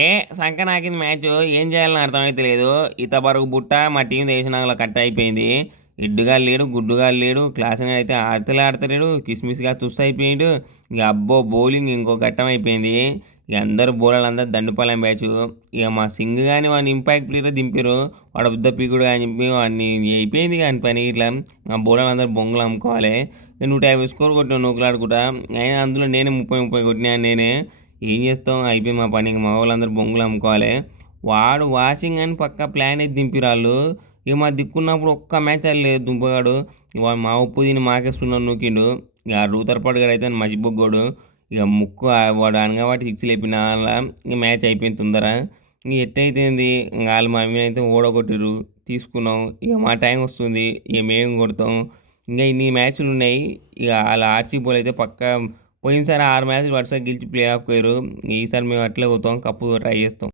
ఏ సంక నాకింది match? ఏం చేయాలని అర్థమైతే లేదు. ఇత బరుగు బుట్ట మా టీం దేశంలో కట్ అయిపోయింది. ఇడ్డుగా లేడు గుడ్డుగా లేడు క్లాస్ అయితే ఆడతలే ఆడతలేడు కిస్మిస్గా తుస్ అయిపోయాడు. ఇక అబ్బో బౌలింగ్ ఇంకో ఘట్టం అయిపోయింది. ఇక అందరు బౌలర్లు అందరు దండుపాలెం బ్యాచ్. ఇక మా సింగ్ కానీ వాడిని ఇంపాక్ట్ ప్లేయర్ దింపారు వాడు బుద్ధ పీకుడు అని చెప్పి వాడిని అయిపోయింది కానీ పని ఇట్లా. మా బౌలర్లు అందరు బొంగులు అమ్ముకోవాలి. నూట యాభై స్కోర్ కొట్టిన నూకలాడుకుంటా. అయినా అందులో నేనే ముప్పై ముప్పై కొట్టినా నేనే. ఏం చేస్తాం అయిపోయి మా పని. మా వాళ్ళందరూ బొంగులు అమ్ముకోవాలి. వాడు వాషింగ్ అని పక్క ప్లాన్ అయితే దింపిరాళ్ళు ఇక మా దిక్కున్నప్పుడు ఒక్క మ్యాచ్ లేదు దుంపగాడు. వాడు మా ఉప్పు తిని మాకేస్తున్నాను నూకిండు. ఇక రూతర్పాడు గడు అయితే మసిబొగ్గోడు ఇక ముక్కు వాడు అనగా వాటి సిక్స్ లేపిన ఇక మ్యాచ్ అయిపోయింది తొందర. ఇంక ఎట్టయితేంది? వాళ్ళు మా అయితే ఓడగొట్టిరు తీసుకున్నాం. ఇక మా టైం వస్తుంది. ఇక మేము కొడతాం? ఇంకా ఇన్ని మ్యాచ్లు ఉన్నాయి. ఇక వాళ్ళ ఆర్సీ బోల్ అయితే పక్క పోయినసారి ఆరు మ్యాచ్లు వరుసగా గెలిచి ప్లే ఆఫ్ పోయారు ఈసారి మేము అట్లే పోతాం కప్పు ట్రై చేస్తాం.